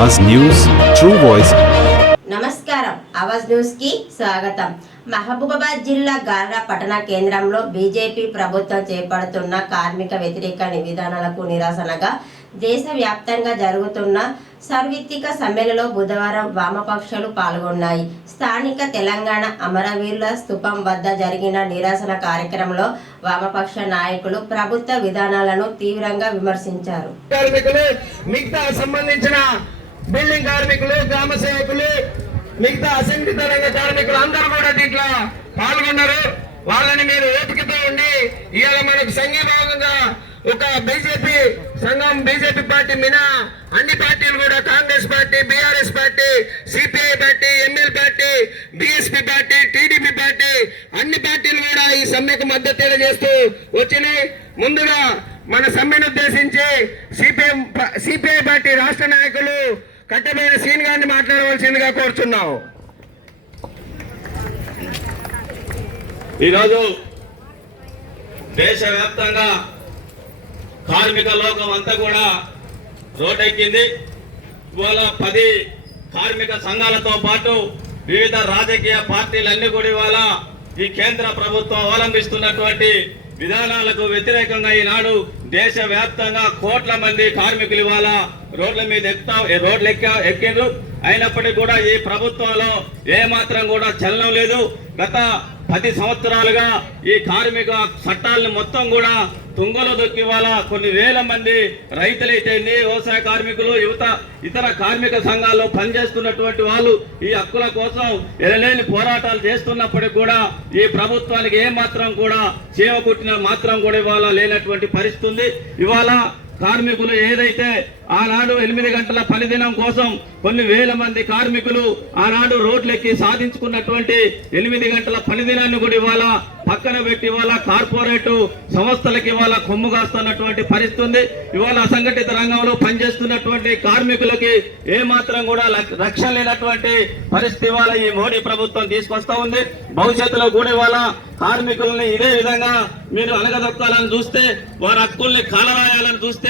News, True Voice. నమస్కారం. అవాజ్ న్యూస్కి స్వాగతం. మహబూబాబాద్ జిల్లా గార్రా పట్టణ కేంద్రంలో బీజేపీ ప్రభుత్వం చేపడుతున్న కార్మిక వ్యతిరేక విధానాలకు నిరసనగా దేశవ్యాప్తంగా జరుగుతున్న సర్విత్తిక సమ్మెలలో బుధవారం వామపక్షాలు పాల్గొన్నాయి. స్థానిక తెలంగాణ అమరవీరుల స్థూపం వద్ద జరిగిన నిరసన కార్యక్రమంలో వామపక్ష నాయకులు ప్రభుత్వ విధానాలను తీవ్రంగా విమర్శించారు. కార్మికులు మిగతా సంబంధించిన బిల్డింగ్ కార్మికులు గ్రామ సేవకులు మిగతా అసంఘటిత రంగ కార్మికులు అందరూ కూడా దీంట్లో పాల్గొన్నారు. వాళ్ళని మీరు ఓపికతో ఉండి ఇవాళ మనకు సంఘీభాగంగా ఒక బీజేపీ సంఘం బీజేపీ పార్టీ మినా అన్ని పార్టీలు కూడా Congress party BRS party CPI party ML party BSP party TDP party అన్ని పార్టీలు కూడా ఈ సమ్మెకు మద్దతు తెలియజేస్తూ వచ్చినాయి. ముందుగా మన సమ్మెను ఉద్దేశించి సిపిఎం సిపిఐ పార్టీ రాష్ట్ర నాయకులు కట్టమైన సీన్ గారిని మాట్లాడవలసిందిగా కోరుచున్నాం. ఈరోజు దేశవ్యాప్తంగా కార్మిక లోకం అంతా కూడా రోడ్డెక్కింది. ఇవాళ పది కార్మిక సంఘాలతో పాటు వివిధ రాజకీయ పార్టీలన్నీ కూడా ఇవాళ ఈ కేంద్ర ప్రభుత్వం అవలంబిస్తున్నటువంటి విధానాలకు వ్యతిరేకంగా ఈనాడు దేశవ్యాప్తంగా కోట్ల మంది కార్మికులు ఇవాళ రోడ్ల మీద ఎక్కుతా రోడ్లు ఎక్క ఎక్కిండ్రు. అయినప్పటికీ కూడా ఈ ప్రభుత్వంలో ఏమాత్రం కూడా చలనం లేదు. గత పది సంవత్సరాలుగా ఈ కార్మిక చట్టాలను మొత్తం కూడా తుంగలో దొక్కి వాళ్ళ కొన్ని వేల మంది రైతులైతే వ్యవసాయ కార్మికులు యువత ఇతర కార్మిక సంఘాల్లో పనిచేస్తున్నటువంటి వాళ్ళు ఈ హక్కుల కోసం ఎనలేని పోరాటాలు చేస్తున్నప్పటికీ కూడా ఈ ప్రభుత్వానికి ఏ మాత్రం కూడా చీమ కుట్టిన మాత్రం కూడా ఇవాళ లేనటువంటి పరిస్థితి ఉంది. ఇవాళ కార్మికులు ఏదైతే ఆనాడు ఎనిమిది గంటల పనిదినం కోసం కొన్ని వేల మంది కార్మికులు ఆనాడు రోడ్లెక్కి సాధించుకున్నటువంటి ఎనిమిది గంటల పనిదినాన్ని కూడా ఇవాళ పక్కన పెట్టి ఇవాళ కార్పొరేట్ సంస్థలకి ఇవాళ కొమ్ము కాస్తున్నటువంటి పరిస్థితి ఉంది. ఇవాళ అసంఘటిత రంగంలో పనిచేస్తున్నటువంటి కార్మికులకి ఏ మాత్రం కూడా రక్షణ లేనటువంటి పరిస్థితి ఇవాళ ఈ మోడీ ప్రభుత్వం తీసుకొస్తా ఉంది. భవిష్యత్తులో కూడా ఇవాళ కార్మికుల్ని ఇదే విధంగా మీరు అనగదొక్కాలని చూస్తే వారి హక్కుల్ని కాలరాయాలని చూస్తే